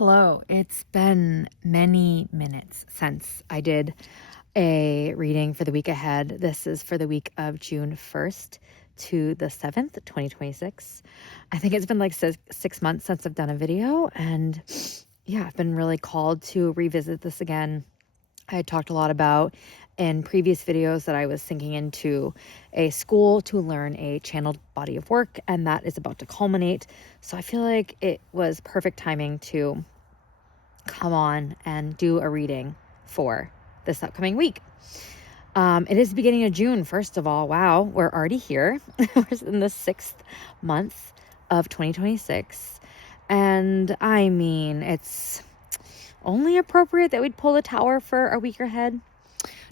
Hello, it's been many minutes since I did a reading for the week ahead. This is for the week of June 1st to the 7th, 2026. I think it's been like 6 months since I've done a video, and yeah, I've been really called to revisit this again. I had talked a lot about in previous videos that I was sinking into a school to learn a channeled body of work, and that is about to culminate. So I feel like it was perfect timing to come on and do a reading for this upcoming week. It is the beginning of June, first of all. Wow, we're already here. We're in the 6th month of 2026. And I mean, it's only appropriate that we'd pull the tower for a week ahead.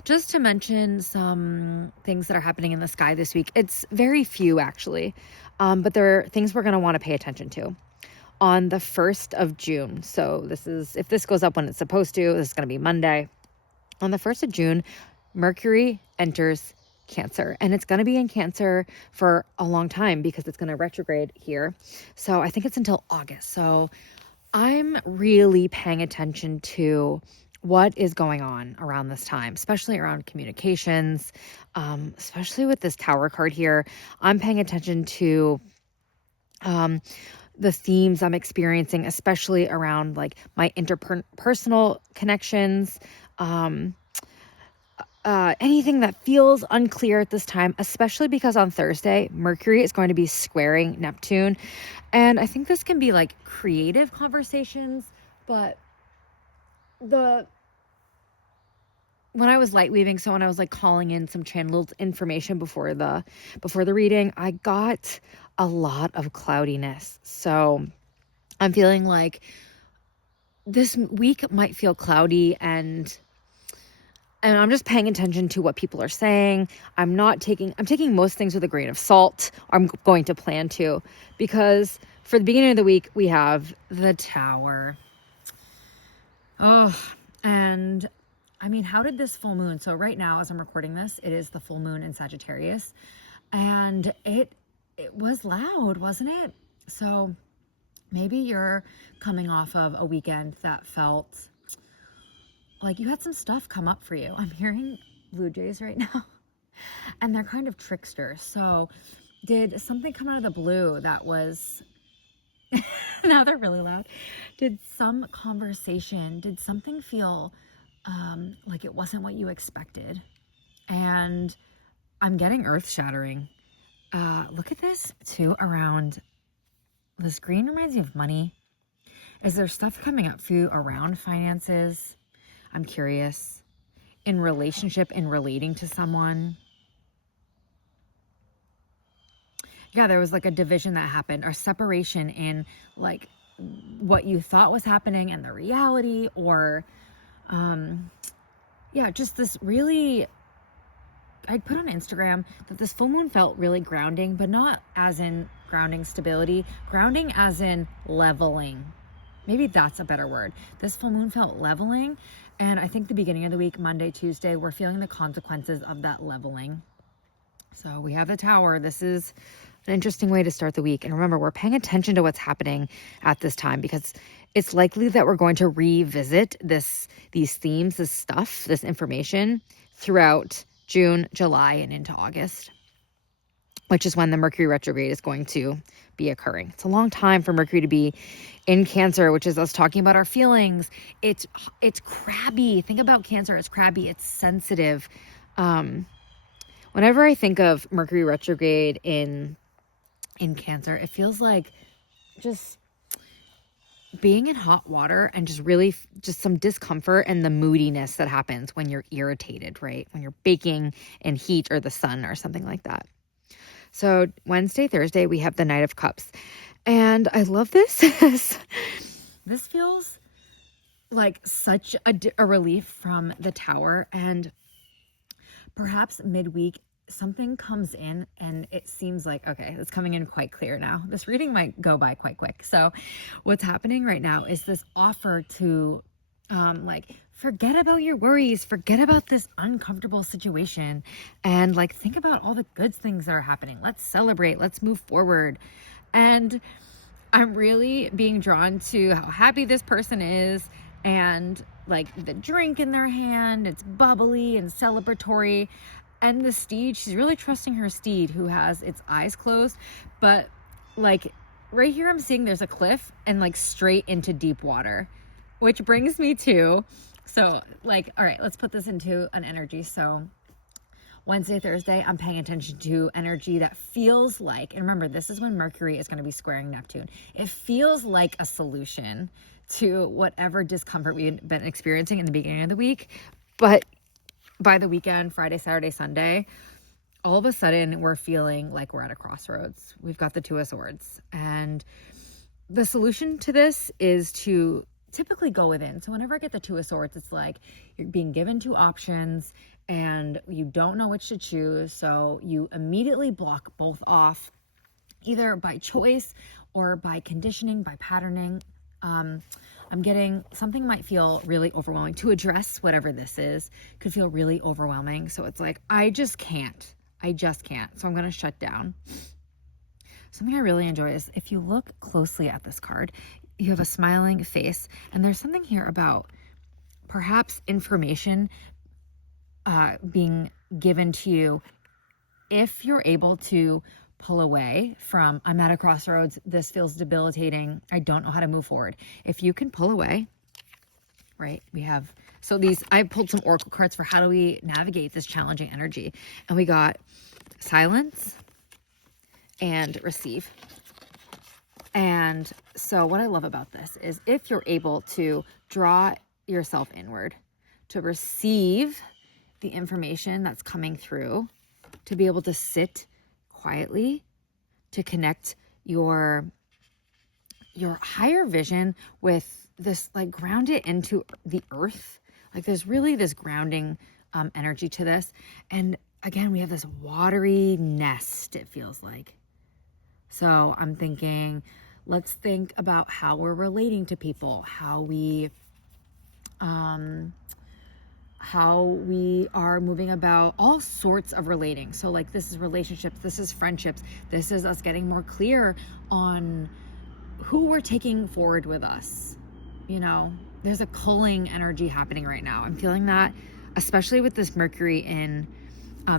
Just to mention some things that are happening in the sky this week. It's very few, actually, but there are things we're going to want to pay attention to. On the 1st of June, so if this goes up when it's supposed to, this is going to be Monday. On the 1st of June, Mercury enters Cancer, and it's going to be in Cancer for a long time because it's going to retrograde here. So I think it's until August. So I'm really paying attention to what is going on around this time, especially around communications, especially with this Tower card here. I'm paying attention to the themes I'm experiencing, especially around like my interpersonal connections, anything that feels unclear at this time, especially because on Thursday, Mercury is going to be squaring Neptune. And I think this can be like creative conversations, but when I was light weaving, so when I was like calling in some channeled information before the reading, I got a lot of cloudiness. So I'm feeling like this week might feel cloudy, and I'm just paying attention to what people are saying. I'm taking most things with a grain of salt. I'm going to plan to, because for the beginning of the week, we have the Tower. Oh, and I mean, how did this full moon? So right now, as I'm recording this, it is the full moon in Sagittarius, and it was loud, wasn't it? So maybe you're coming off of a weekend that felt like you had some stuff come up for you. I'm hearing blue jays right now, and they're kind of tricksters. So did something come out of the blue that was, now they're really loud. Did some conversation, did something feel like it wasn't what you expected? And I'm getting earth shattering. Look at this too, around this green reminds me of money. Is there stuff coming up for you around finances? I'm curious. In relationship, in relating to someone. Yeah, there was like a division that happened, or separation in like what you thought was happening and the reality, or yeah, just this really, I'd put on Instagram that this full moon felt really grounding, but not as in grounding stability, grounding as in leveling. Maybe that's a better word. This full moon felt leveling. And I think the beginning of the week, Monday, Tuesday, we're feeling the consequences of that leveling. So we have the Tower. This is an interesting way to start the week. And remember, we're paying attention to what's happening at this time, because it's likely that we're going to revisit these themes, this stuff, this information throughout June, July, and into August, which is when the Mercury retrograde is going to be occurring. It's a long time for Mercury to be in Cancer, which is us talking about our feelings. It's crabby. Think about Cancer. It's crabby. It's sensitive. Whenever I think of Mercury retrograde in Cancer, it feels like just being in hot water, and just really just some discomfort and the moodiness that happens when you're irritated, right? When you're baking in heat or the sun or something like that. So Wednesday, Thursday, we have the Knight of Cups. And I love this. This feels like such a relief from the Tower. And perhaps midweek, something comes in and it seems like, okay, it's coming in quite clear now. This reading might go by quite quick. So what's happening right now is this offer to forget about your worries, forget about this uncomfortable situation, and like think about all the good things that are happening. Let's celebrate, let's move forward. And I'm really being drawn to how happy this person is, and like the drink in their hand, it's bubbly and celebratory. And the steed, she's really trusting her steed, who has its eyes closed, but like right here I'm seeing there's a cliff and like straight into deep water, which brings me to, so like, all right, let's put this into an energy. So Wednesday, Thursday, I'm paying attention to energy that feels like, and remember, this is when Mercury is going to be squaring Neptune. It feels like a solution to whatever discomfort we've been experiencing in the beginning of the week. But by the weekend, Friday, Saturday, Sunday, all of a sudden we're feeling like we're at a crossroads. We've got the Two of Swords. And the solution to this is to typically go within. So whenever I get the Two of Swords, it's like you're being given two options and you don't know which to choose. So you immediately block both off, either by choice or by conditioning, by patterning. I'm getting something might feel really overwhelming to address. Whatever this is could feel really overwhelming. So it's like, I just can't. So I'm going to shut down. Something I really enjoy is if you look closely at this card, you have a smiling face, and there's something here about perhaps information being given to you if you're able to pull away from, I'm at a crossroads, this feels debilitating, I don't know how to move forward. If you can pull away, right? We have, so these, I pulled some oracle cards for how do we navigate this challenging energy. And we got silence and receive. And so what I love about this is if you're able to draw yourself inward, to receive the information that's coming through, to be able to sit quietly, to connect your higher vision with this, like ground it into the earth. Like there's really this grounding energy to this. And again, we have this watery nest, it feels like. So I'm thinking, let's think about how we're relating to people, how we are moving about all sorts of relating. So like this is relationships, this is friendships, this is us getting more clear on who we're taking forward with us. You know, there's a culling energy happening right now. I'm feeling that, especially with this Mercury in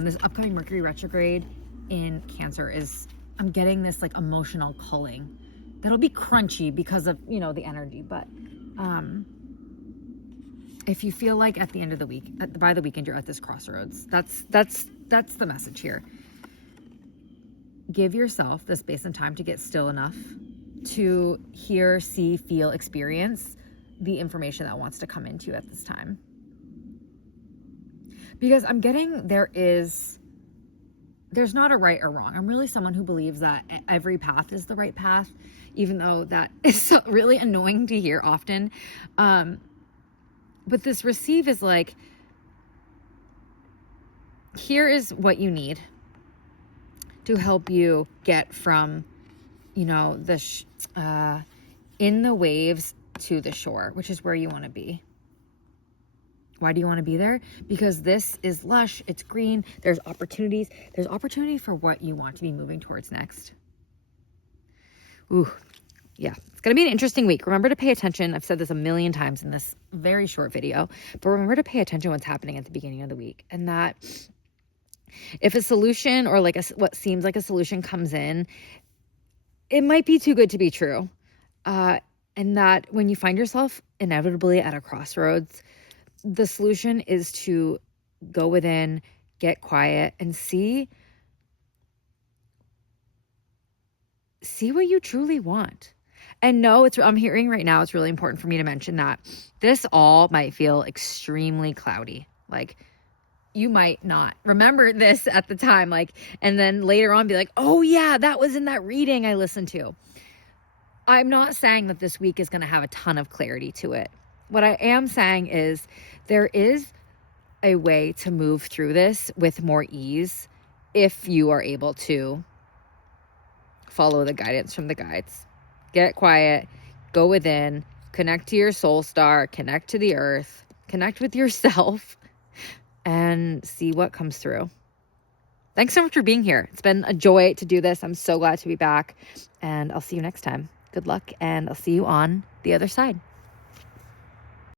this upcoming Mercury retrograde in Cancer, is I'm getting this like emotional culling that'll be crunchy because of, you know, the energy. But if you feel like at the end of the week, by the weekend, you're at this crossroads, that's the message here. Give yourself the space and time to get still enough to hear, see, feel, experience the information that wants to come into you at this time. Because I'm getting there's not a right or wrong. I'm really someone who believes that every path is the right path, even though that is really annoying to hear often. But this receive is like, here is what you need to help you get from, you know, in the waves to the shore, which is where you want to be. Why do you want to be there? Because this is lush, it's green, there's opportunities. There's opportunity for what you want to be moving towards next. Ooh, yeah, it's going to be an interesting week. Remember to pay attention. I've said this a million times in this very short video, but remember to pay attention to what's happening at the beginning of the week. And that if a solution or like what seems like a solution comes in, it might be too good to be true. And that when you find yourself inevitably at a crossroads, the solution is to go within, get quiet, and see what you truly want. And no, I'm hearing right now, it's really important for me to mention that this all might feel extremely cloudy. Like you might not remember this at the time, like, and then later on be like, oh yeah, that was in that reading I listened to. I'm not saying that this week is going to have a ton of clarity to it. What I am saying is there is a way to move through this with more ease if you are able to follow the guidance from the guides. Get quiet, go within, connect to your soul star, connect to the earth, connect with yourself, and see what comes through. Thanks so much for being here. It's been a joy to do this. I'm so glad to be back, and I'll see you next time. Good luck, and I'll see you on the other side.